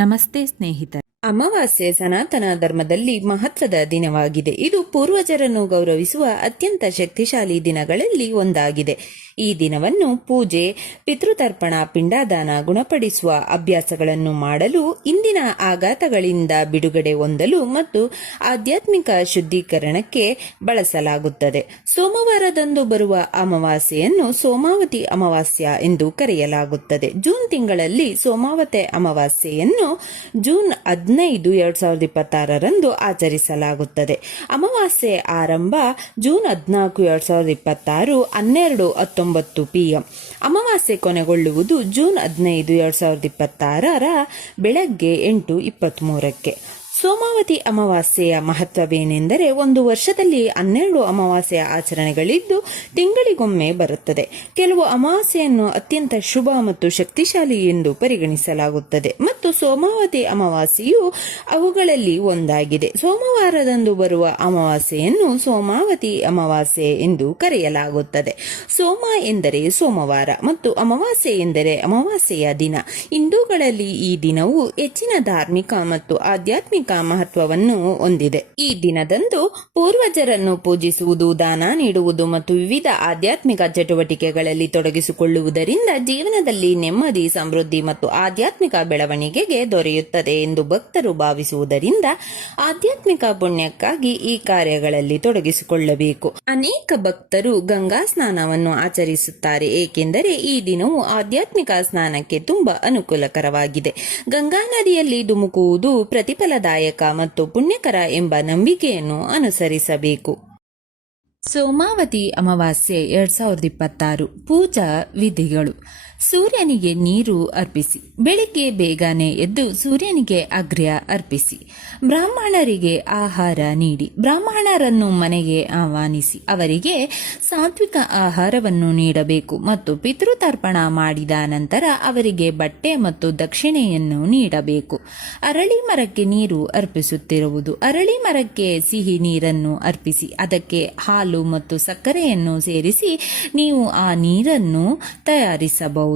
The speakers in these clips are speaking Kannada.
ನಮಸ್ತೆ ಸ್ನೇಹಿತರೆ. ಅಮಾವಾಸ್ಯೆ ಸನಾತನ ಧರ್ಮದಲ್ಲಿ ಮಹತ್ವದ ದಿನವಾಗಿದೆ. ಇದು ಪೂರ್ವಜರನ್ನು ಗೌರವಿಸುವ ಅತ್ಯಂತ ಶಕ್ತಿಶಾಲಿ ದಿನಗಳಲ್ಲಿ ಒಂದಾಗಿದೆ. ಈ ದಿನವನ್ನು ಪೂಜೆ, ಪಿತೃತರ್ಪಣ, ಪಿಂಡದಾನ, ಗುಣಪಡಿಸುವ ಅಭ್ಯಾಸಗಳನ್ನು ಮಾಡಲು, ಇಂದಿನ ಆಘಾತಗಳಿಂದ ಬಿಡುಗಡೆ ಹೊಂದಲು ಮತ್ತು ಆಧ್ಯಾತ್ಮಿಕ ಶುದ್ಧೀಕರಣಕ್ಕೆ ಬಳಸಲಾಗುತ್ತದೆ. ಸೋಮವಾರದಂದು ಬರುವ ಅಮಾವಾಸ್ಯೆಯನ್ನು ಸೋಮಾವತಿ ಅಮಾವಾಸ್ಯ ಎಂದು ಕರೆಯಲಾಗುತ್ತದೆ. ಜೂನ್ ತಿಂಗಳಲ್ಲಿ ಸೋಮಾವತಿ ಅಮಾವಾಸ್ಯೆಯನ್ನು ಜೂನ್ 15, 2026 ಆಚರಿಸಲಾಗುತ್ತದೆ. ಅಮಾವಾಸ್ಯೆ ಆರಂಭ ಜೂನ್ 14, 2026 12:19 PM. ಅಮಾವಾಸ್ಯೆ ಕೊನೆಗೊಳ್ಳುವುದು ಜೂನ್ 15, 2026 ಬೆಳಗ್ಗೆ 8:23. ಸೋಮಾವತಿ ಅಮಾವಾಸ್ಯೆಯ ಮಹತ್ವವೇನೆಂದರೆ, ಒಂದು ವರ್ಷದಲ್ಲಿ 12 ಅಮಾವಾಸ್ಯೆಯ ಆಚರಣೆಗಳಿದ್ದು ತಿಂಗಳಿಗೊಮ್ಮೆ ಬರುತ್ತದೆ. ಕೆಲವು ಅಮಾವಾಸ್ಯೆಯನ್ನು ಅತ್ಯಂತ ಶುಭ ಮತ್ತು ಶಕ್ತಿಶಾಲಿ ಎಂದು ಪರಿಗಣಿಸಲಾಗುತ್ತದೆ ಮತ್ತು ಸೋಮಾವತಿ ಅಮಾವಾಸ್ಯೆಯು ಅವುಗಳಲ್ಲಿ ಒಂದಾಗಿದೆ. ಸೋಮವಾರದಂದು ಬರುವ ಅಮಾವಾಸ್ಯೆಯನ್ನು ಸೋಮಾವತಿ ಅಮಾವಾಸ್ಯೆ ಎಂದು ಕರೆಯಲಾಗುತ್ತದೆ. ಸೋಮ ಎಂದರೆ ಸೋಮವಾರ ಮತ್ತು ಅಮಾವಾಸ್ಯೆ ಎಂದರೆ ಅಮಾವಾಸ್ಯೆಯ ದಿನ. ಹಿಂದೂಗಳಲ್ಲಿ ಈ ದಿನವು ಹೆಚ್ಚಿನ ಧಾರ್ಮಿಕ ಮತ್ತು ಆಧ್ಯಾತ್ಮಿಕ ಮಹತ್ವವನ್ನು ಹೊಂದಿದೆ. ಈ ದಿನದಂದು ಪೂರ್ವಜರನ್ನು ಪೂಜಿಸುವುದು, ದಾನ ನೀಡುವುದು ಮತ್ತು ವಿವಿಧ ಆಧ್ಯಾತ್ಮಿಕ ಚಟುವಟಿಕೆಗಳಲ್ಲಿ ತೊಡಗಿಸಿಕೊಳ್ಳುವುದರಿಂದ ಜೀವನದಲ್ಲಿ ನೆಮ್ಮದಿ, ಸಮೃದ್ಧಿ ಮತ್ತು ಆಧ್ಯಾತ್ಮಿಕ ಬೆಳವಣಿಗೆಗೆ ದೊರೆಯುತ್ತದೆ ಎಂದು ಭಕ್ತರು ಭಾವಿಸುವುದರಿಂದ ಆಧ್ಯಾತ್ಮಿಕ ಪುಣ್ಯಕ್ಕಾಗಿ ಈ ಕಾರ್ಯಗಳಲ್ಲಿ ತೊಡಗಿಸಿಕೊಳ್ಳಬೇಕು. ಅನೇಕ ಭಕ್ತರು ಗಂಗಾ ಸ್ನಾನವನ್ನು ಆಚರಿಸುತ್ತಾರೆ, ಏಕೆಂದರೆ ಈ ದಿನವು ಆಧ್ಯಾತ್ಮಿಕ ಸ್ನಾನಕ್ಕೆ ತುಂಬಾ ಅನುಕೂಲಕರವಾಗಿದೆ. ಗಂಗಾ ನದಿಯಲ್ಲಿ ಧುಮುಕುವುದು ಪ್ರತಿಫಲದಾಯಕ ಮತ್ತು ಪುಣ್ಯಕರ ಎಂಬ ನಂಬಿಕೆಯನ್ನು ಅನುಸರಿಸಬೇಕು. ಸೋಮಾವತಿ ಅಮಾವಾಸ್ಯೆ 2026 ಪೂಜಾ ವಿಧಿಗಳು. ಸೂರ್ಯನಿಗೆ ನೀರು ಅರ್ಪಿಸಿ. ಬೆಳಿಗ್ಗೆ ಬೇಗನೆ ಎದ್ದು ಸೂರ್ಯನಿಗೆ ಅರ್ಘ್ಯ ಅರ್ಪಿಸಿ. ಬ್ರಾಹ್ಮಣರಿಗೆ ಆಹಾರ ನೀಡಿ. ಬ್ರಾಹ್ಮಣರನ್ನು ಮನೆಗೆ ಆಹ್ವಾನಿಸಿ ಅವರಿಗೆ ಸಾತ್ವಿಕ ಆಹಾರವನ್ನು ನೀಡಬೇಕು ಮತ್ತು ಪಿತೃತರ್ಪಣ ಮಾಡಿದ ನಂತರ ಅವರಿಗೆ ಬಟ್ಟೆ ಮತ್ತು ದಕ್ಷಿಣೆಯನ್ನು ನೀಡಬೇಕು. ಅರಳಿ ಮರಕ್ಕೆ ನೀರು ಅರ್ಪಿಸುತ್ತಿರುವುದು. ಅರಳಿ ಮರಕ್ಕೆ ಸಿಹಿ ನೀರನ್ನು ಅರ್ಪಿಸಿ ಅದಕ್ಕೆ ಹಾಲು ಮತ್ತು ಸಕ್ಕರೆಯನ್ನು ಸೇರಿಸಿ ನೀವು ಆ ನೀರನ್ನು ತಯಾರಿಸಬಹುದು.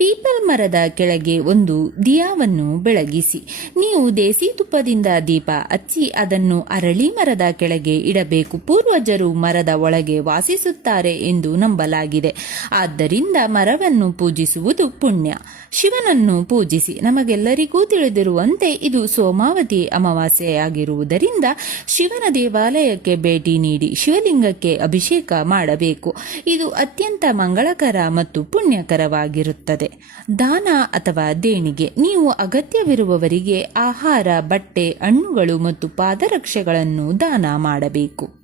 ಪೀಪಲ್ ಮರದ ಕೆಳಗೆ ಒಂದು ದಿಯಾವನ್ನು ಬೆಳಗಿಸಿ. ನೀವು ದೇಸಿ ತುಪ್ಪದಿಂದ ದೀಪ ಹಚ್ಚಿ ಅದನ್ನು ಅರಳಿ ಮರದ ಕೆಳಗೆ ಇಡಬೇಕು. ಪೂರ್ವಜರು ಮರದ ಒಳಗೆ ವಾಸಿಸುತ್ತಾರೆ ಎಂದು ನಂಬಲಾಗಿದೆ. ಆದ್ದರಿಂದ ಮರವನ್ನು ಪೂಜಿಸುವುದು ಪುಣ್ಯ. ಶಿವನನ್ನು ಪೂಜಿಸಿ. ನಮಗೆಲ್ಲರಿಗೂ ತಿಳಿದಿರುವಂತೆ ಇದು ಸೋಮಾವತಿ ಅಮಾವಾಸ್ಯೆಯಾಗಿರುವುದರಿಂದ ಶಿವನ ದೇವಾಲಯಕ್ಕೆ ಭೇಟಿ ನೀಡಿ ಶಿವಲಿಂಗಕ್ಕೆ ಅಭಿಷೇಕ ಮಾಡಬೇಕು. ಇದು ಅತ್ಯಂತ ಮಂಗಳಕರ ಮತ್ತು ಪುಣ್ಯಕರವಾಗಿರುತ್ತದೆ. ದಾನ ಅಥವಾ ದೇಣಿಗೆ. ನೀವು ಅಗತ್ಯವಿರುವವರಿಗೆ ಆಹಾರ, ಬಟ್ಟೆ, ಹಣ್ಣುಗಳು ಮತ್ತು ಪಾದರಕ್ಷೆಗಳನ್ನು ದಾನ ಮಾಡಬೇಕು.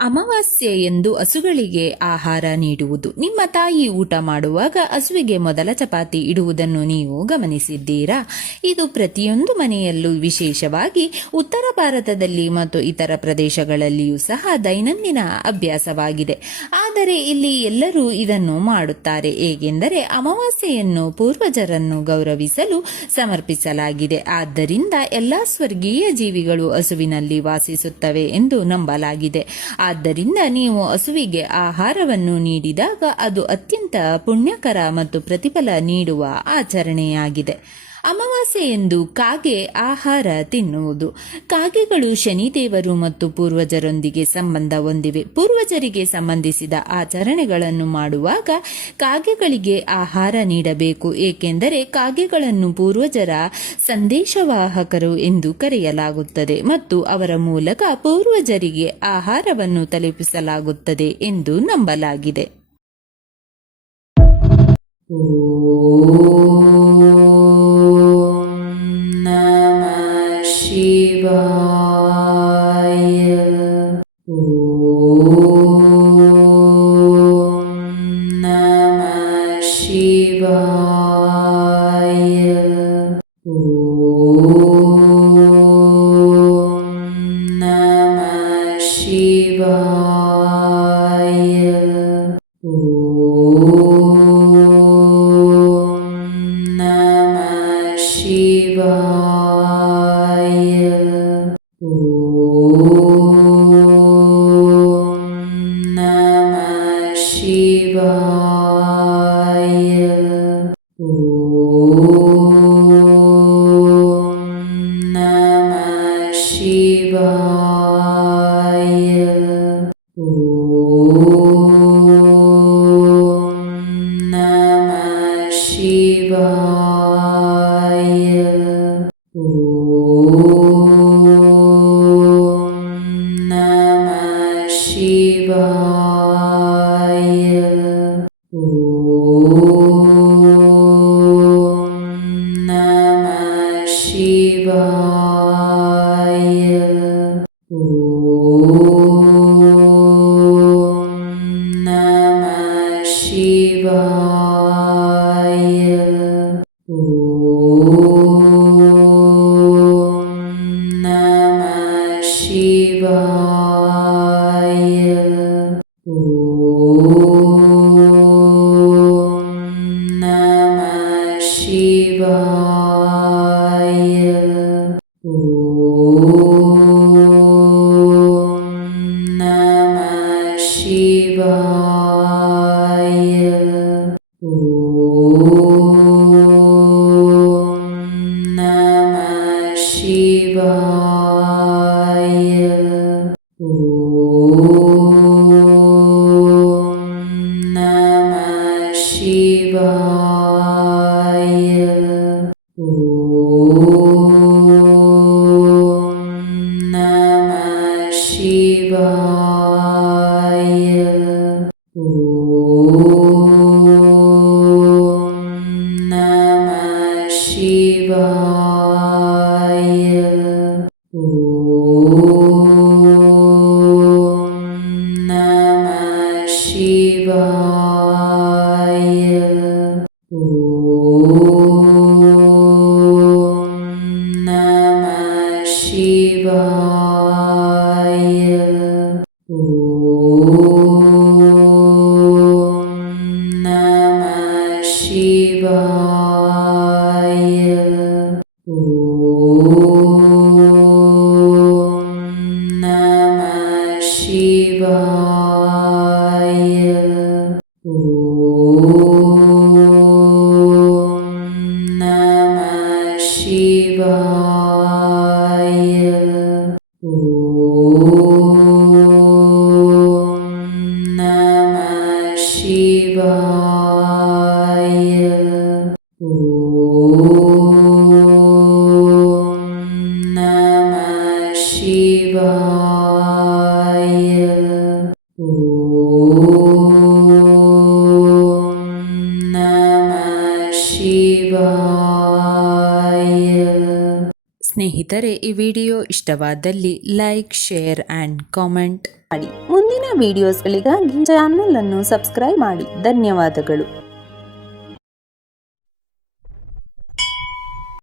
ಅಮಾವಾಸ್ಯೆ ಎಂದು ಹಸುಗಳಿಗೆ ಆಹಾರ ನೀಡುವುದು. ನಿಮ್ಮ ತಾಯಿ ಊಟ ಮಾಡುವಾಗ ಹಸುವಿಗೆ ಮೊದಲ ಚಪಾತಿ ಇಡುವುದನ್ನು ನೀವು ಗಮನಿಸಿದ್ದೀರಾ? ಇದು ಪ್ರತಿಯೊಂದು ಮನೆಯಲ್ಲೂ, ವಿಶೇಷವಾಗಿ ಉತ್ತರ ಭಾರತದಲ್ಲಿ ಮತ್ತು ಇತರ ಪ್ರದೇಶಗಳಲ್ಲಿಯೂ ಸಹ ದೈನಂದಿನ ಅಭ್ಯಾಸವಾಗಿದೆ. ಆದರೆ ಇಲ್ಲಿ ಎಲ್ಲರೂ ಇದನ್ನು ಮಾಡುತ್ತಾರೆ, ಏಕೆಂದರೆ ಅಮಾವಾಸ್ಯೆಯನ್ನು ಪೂರ್ವಜರನ್ನು ಗೌರವಿಸಲು ಸಮರ್ಪಿಸಲಾಗಿದೆ. ಆದ್ದರಿಂದ ಎಲ್ಲಾ ಸ್ವರ್ಗೀಯ ಜೀವಿಗಳು ಹಸುವಿನಲ್ಲಿ ವಾಸಿಸುತ್ತವೆ ಎಂದು ನಂಬಲಾಗಿದೆ. ಆದ್ದರಿಂದ ನೀವು ಹಸುವಿಗೆ ಆಹಾರವನ್ನು ನೀಡಿದಾಗ ಅದು ಅತ್ಯಂತ ಪುಣ್ಯಕರ ಮತ್ತು ಪ್ರತಿಫಲ ನೀಡುವ ಆಚರಣೆಯಾಗಿದೆ. ಅಮಾವಾಸ್ಯೆಯಂದು ಕಾಗೆ ಆಹಾರ ತಿನ್ನುವುದು. ಕಾಗೆಗಳು ಶನಿದೇವರು ಮತ್ತು ಪೂರ್ವಜರೊಂದಿಗೆ ಸಂಬಂಧ ಹೊಂದಿವೆ. ಪೂರ್ವಜರಿಗೆ ಸಂಬಂಧಿಸಿದ ಆಚರಣೆಗಳನ್ನು ಮಾಡುವಾಗ ಕಾಗೆಗಳಿಗೆ ಆಹಾರ ನೀಡಬೇಕು, ಏಕೆಂದರೆ ಕಾಗೆಗಳನ್ನು ಪೂರ್ವಜರ ಸಂದೇಶವಾಹಕರು ಎಂದು ಕರೆಯಲಾಗುತ್ತದೆ ಮತ್ತು ಅವರ ಮೂಲಕ ಪೂರ್ವಜರಿಗೆ ಆಹಾರವನ್ನು ತಲುಪಿಸಲಾಗುತ್ತದೆ ಎಂದು ನಂಬಲಾಗಿದೆ. ಶಿವಾಯ. ಓಂ ಸ್ನೇಹಿತರೆ, ಈ ವಿಡಿಯೋ ಇಷ್ಟವಾದಲ್ಲಿ ಲೈಕ್, ಶೇರ್ ಆ್ಯಂಡ್ ಕಾಮೆಂಟ್ ಮಾಡಿ. ಮುಂದಿನ ವಿಡಿಯೋಸ್ಗಳಿಗಾಗಿ ಚಾನಲ್ ಅನ್ನು ಸಬ್ಸ್ಕ್ರೈಬ್ ಮಾಡಿ. ಧನ್ಯವಾದಗಳು.